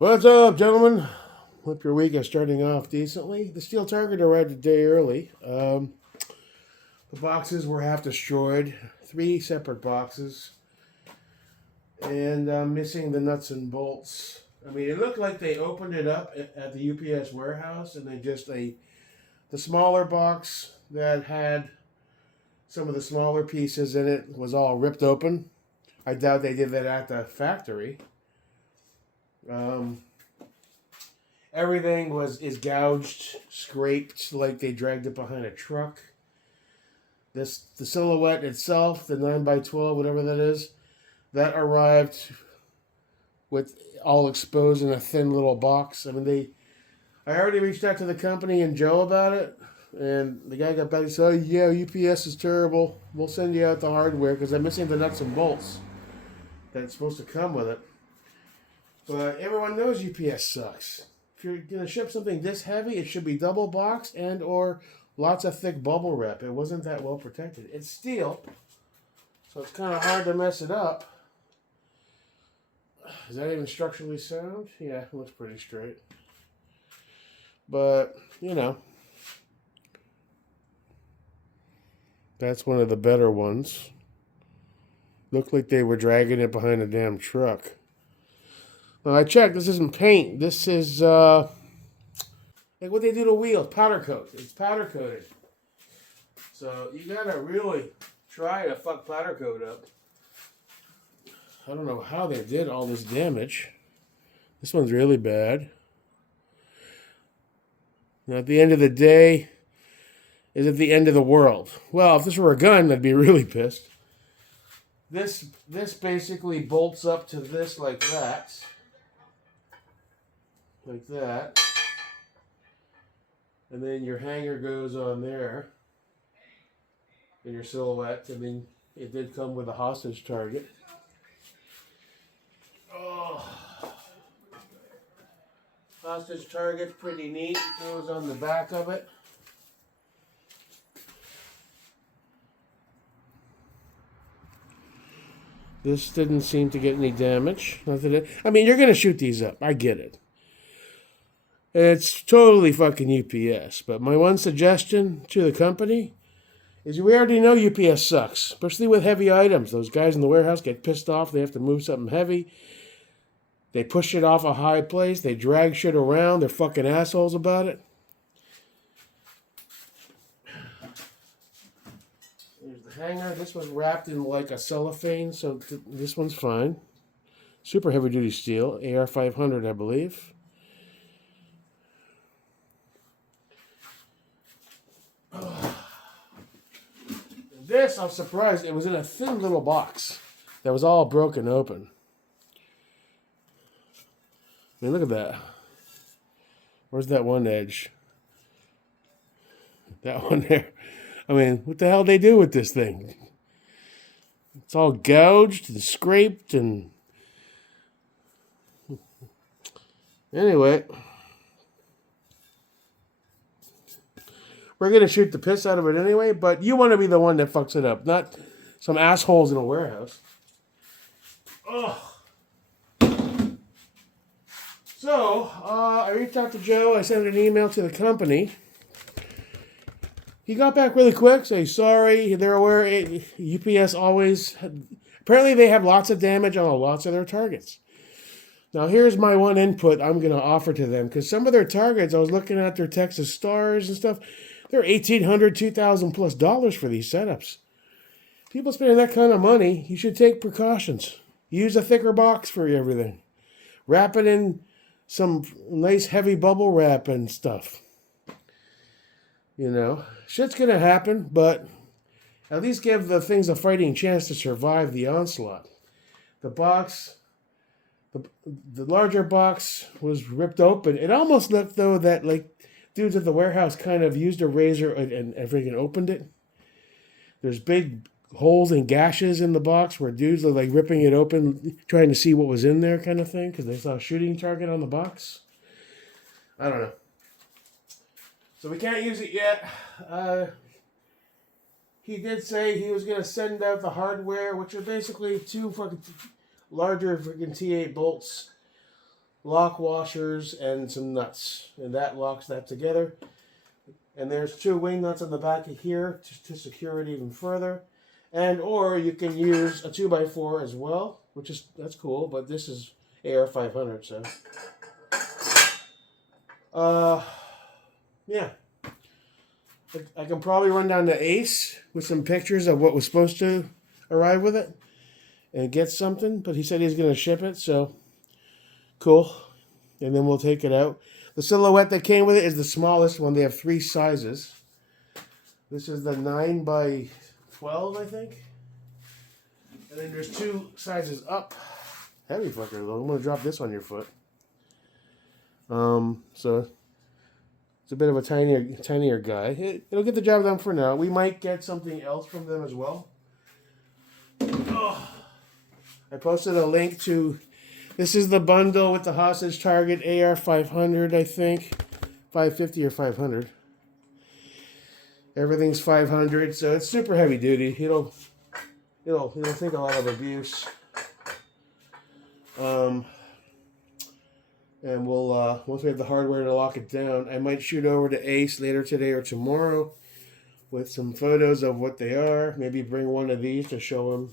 What's up, gentlemen? Hope your week is starting off decently. The steel target arrived a day early. The boxes were half destroyed, three separate boxes, and missing the nuts and bolts. I mean, it looked like they opened it up at the UPS warehouse, and they just the smaller box that had some of the smaller pieces in it was all ripped open. I doubt they did that at the factory. Um, Everything is gouged, scraped like they dragged it behind a truck. The silhouette itself, the 9x12, whatever that is, that arrived with all exposed in a thin little box. I mean, I already reached out to the company and Joe about it, and the guy got back and said, "Oh yeah, UPS is terrible. We'll send you out the hardware because I'm missing the nuts and bolts that's supposed to come with it." But everyone knows UPS sucks. If you're gonna ship something this heavy, it should be double boxed and or lots of thick bubble wrap. It wasn't that well protected. It's steel, so it's kind of hard to mess it up. Is that even structurally sound? Yeah, it looks pretty straight. But that's one of the better ones. Looked like they were dragging it behind a damn truck. Well, I checked. This isn't paint. This is like what they do to wheels, powder coat. It's powder coated. So you gotta really try to fuck powder coat up. I don't know how they did all this damage. This one's really bad. Now, at the end of the day, is it the end of the world? Well, if this were a gun, I'd be really pissed. This basically bolts up to this like that. Like that. And then your hanger goes on there. And your silhouette. I mean, it did come with a hostage target. Oh. Hostage target, pretty neat. It goes on the back of it. This didn't seem to get any damage. I mean, you're going to shoot these up. I get it. It's totally fucking UPS. But my one suggestion to the company is we already know UPS sucks, especially with heavy items. Those guys in the warehouse get pissed off. They have to move something heavy. They push it off a high place. They drag shit around. They're fucking assholes about it. There's the hanger. This was wrapped in like a cellophane, so this one's fine. Super heavy duty steel, AR 500, I believe. This, I'm surprised, it was in a thin little box that was all broken open. I mean, look at that. Where's that one edge? That one there. I mean, what the hell they do with this thing? It's all gouged and scraped and... Anyway. We're going to shoot the piss out of it anyway, but you want to be the one that fucks it up, not some assholes in a warehouse. Ugh. So, I reached out to Joe. I sent an email to the company. He got back really quick, saying sorry. They're aware UPS always... Apparently they have lots of damage on lots of their targets. Now, here's my one input I'm going to offer to them, because some of their targets, I was looking at their Texas Stars and stuff, they're $1,800, $2,000 plus dollars for these setups. People spending that kind of money, you should take precautions. Use a thicker box for everything. Wrap it in some nice heavy bubble wrap and stuff. Shit's going to happen, but at least give the things a fighting chance to survive the onslaught. The box, the larger box was ripped open. It almost looked, though, that like dudes at the warehouse kind of used a razor and freaking opened it. There's big holes and gashes in the box where dudes are like ripping it open, trying to see what was in there, kind of thing, because they saw a shooting target on the box. I don't know. So we can't use it yet. He did say he was going to send out the hardware, which are basically two fucking larger freaking T8 bolts lock washers, and some nuts. And that locks that together. And there's 2 wing nuts on the back of here to secure it even further. And or you can use a 2x4 as well, that's cool, but this is AR 500, so yeah. I can probably run down to Ace with some pictures of what was supposed to arrive with it and get something, but he said he's going to ship it, so cool. And then we'll take it out. The Silhouette that came with it is the smallest one. They have 3 sizes. This is the 9x12, I think. And then there's 2 sizes up. Heavy fucker though. I'm going to drop this on your foot. So it's a bit of a tinier guy. It'll get the job done for now. We might get something else from them as well. Oh. I posted a link to, this is the bundle with the hostage target AR 500, I think. 550 or 500. Everything's 500, so it's super heavy duty. It'll take a lot of abuse. And we'll once we have the hardware to lock it down, I might shoot over to Ace later today or tomorrow with some photos of what they are. Maybe bring one of these to show them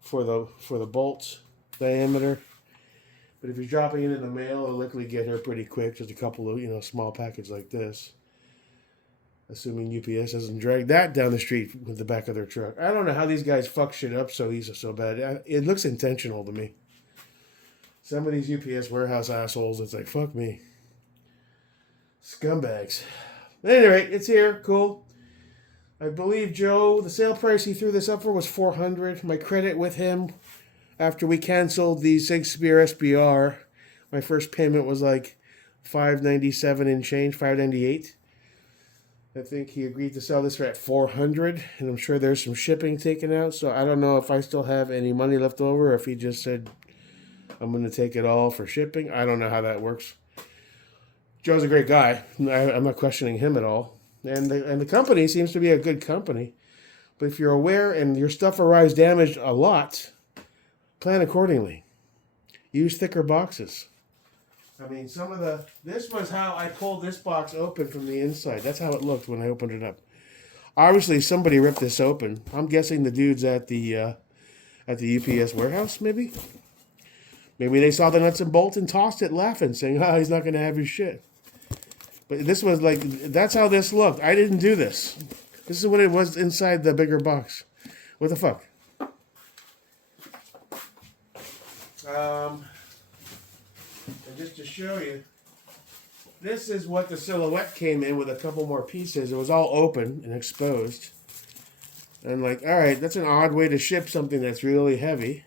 for the bolt diameter. But if you're dropping it in the mail, it'll likely get here pretty quick. Just a couple of small package like this. Assuming UPS doesn't drag that down the street with the back of their truck. I don't know how these guys fuck shit up so easy, so bad. It looks intentional to me. Some of these UPS warehouse assholes, it's like, fuck me. Scumbags. At any rate, it's here. Cool. I believe Joe, the sale price he threw this up for was $400. My credit with him, after we canceled the Sig-Spear SBR, my first payment was like $597 and change, $598. I think he agreed to sell this for at $400, and I'm sure there's some shipping taken out, so I don't know if I still have any money left over, or if he just said, I'm going to take it all for shipping. I don't know how that works. Joe's a great guy. I'm not questioning him at all. And the company seems to be a good company. But if you're aware and your stuff arrives damaged a lot, plan accordingly. Use thicker boxes. I mean, this was how I pulled this box open from the inside. That's how it looked when I opened it up. Obviously, somebody ripped this open. I'm guessing the dudes at the UPS warehouse, maybe? Maybe they saw the nuts and bolts and tossed it laughing, saying, he's not going to have your shit. But this was like, that's how this looked. I didn't do this. This is what it was inside the bigger box. What the fuck? And just to show you, this is what the Silhouette came in with a couple more pieces. It was all open and exposed. And like, all right, that's an odd way to ship something that's really heavy.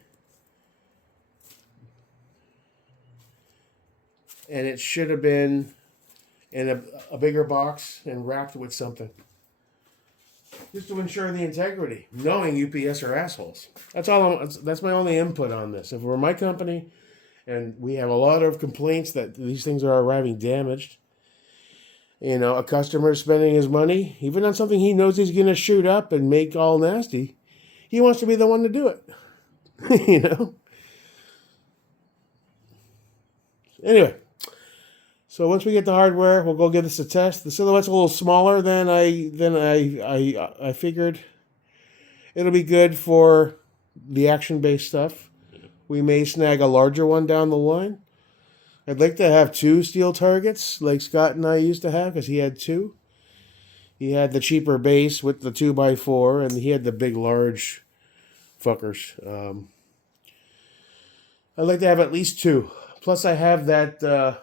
And it should have been in a bigger box and wrapped with something. Just to ensure the integrity, knowing UPS are assholes. That's my only input on this. If it were my company and we have a lot of complaints that these things are arriving damaged, a customer spending his money, even on something he knows he's going to shoot up and make all nasty, he wants to be the one to do it. Anyway. So once we get the hardware, we'll go give this a test. The Silhouette's a little smaller than I figured. It'll be good for the action-based stuff. We may snag a larger one down the line. I'd like to have 2 steel targets like Scott and I used to have, because he had 2. He had the cheaper base with the 2x4, and he had the big, large fuckers. I'd like to have at least 2. Plus I have that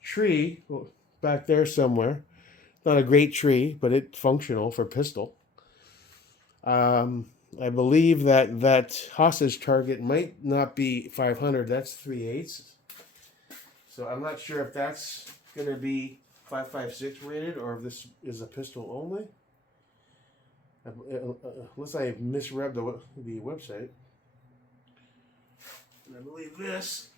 tree back there somewhere. Not a great tree, but it's functional for pistol. I believe that hostage target might not be 500. That's 3/8. So I'm not sure if that's going to be 5.56 rated or if this is a pistol only. Unless I misread the website. And I believe this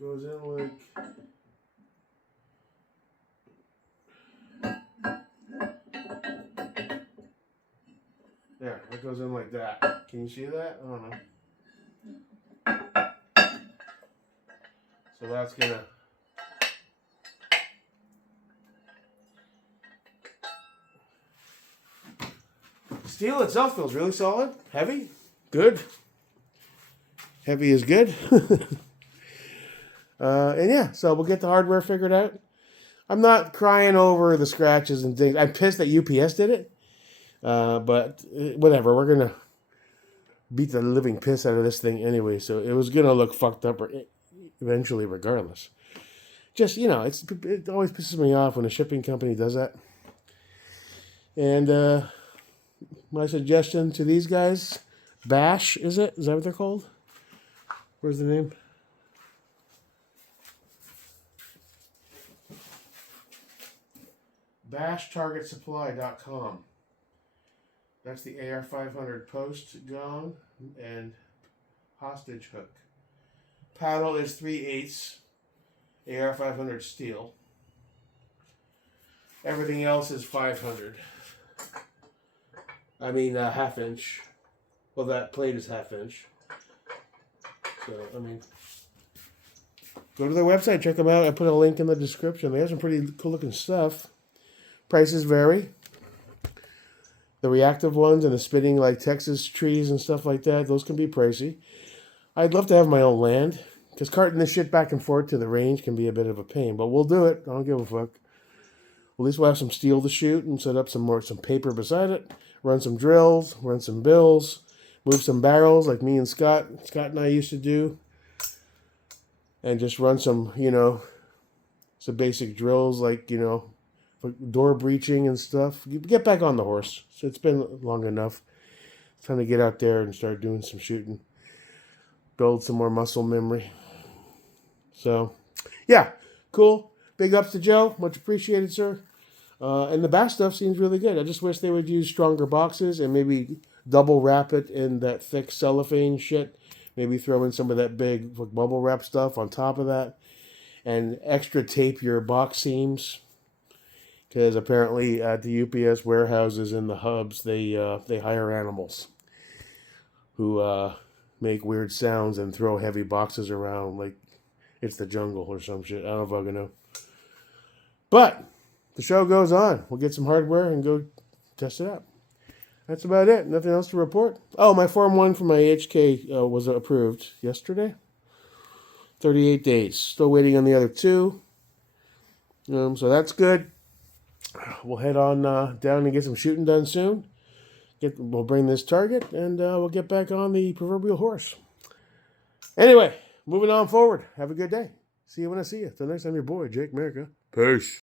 goes in like there. It goes in like that. Can you see that? I don't know. So that's gonna. Steel itself feels really solid, heavy, good. Heavy is good. And yeah, so we'll get the hardware figured out. I'm not crying over the scratches and things. I'm pissed that UPS did it. But whatever, we're going to beat the living piss out of this thing anyway. So it was going to look fucked up eventually regardless. Just, it always pisses me off when a shipping company does that. And my suggestion to these guys, Bash, is it? Is that what they're called? Where's the name? BashTargetSupply.com. That's the AR500 post gong and hostage hook. Paddle is 3/8 AR500 steel. Everything else is 500. I mean, half inch. Well, that plate is half inch. So, I mean, go to their website, check them out. I put a link in the description. They have some pretty cool looking stuff. Prices vary. The reactive ones and the spitting like Texas trees and stuff like that, those can be pricey. I'd love to have my own land, because carting this shit back and forth to the range can be a bit of a pain, but we'll do it. I don't give a fuck. At least we'll have some steel to shoot and set up some paper beside it, run some drills, run some bills, move some barrels like me and Scott and I used to do, and just run some, some basic drills like, door breaching and stuff. Get back on the horse. So it's been long enough. It's time to get out there and start doing some shooting. Build some more muscle memory. So, yeah, cool. Big ups to Joe. Much appreciated, sir. And the Bash stuff seems really good. I just wish they would use stronger boxes and maybe double wrap it in that thick cellophane shit. Maybe throw in some of that big bubble wrap stuff on top of that. And extra tape your box seams. Because apparently at the UPS warehouses and the hubs, they hire animals who make weird sounds and throw heavy boxes around like it's the jungle or some shit. I don't fucking know. But the show goes on. We'll get some hardware and go test it out. That's about it. Nothing else to report. Oh, my Form 1 for my HK was approved yesterday. 38 days. Still waiting on the other 2. So that's good. We'll head on down and get some shooting done soon. We'll bring this target, and we'll get back on the proverbial horse. Anyway, moving on forward. Have a good day. See you when I see you. Till next time, your boy, Jake America. Peace.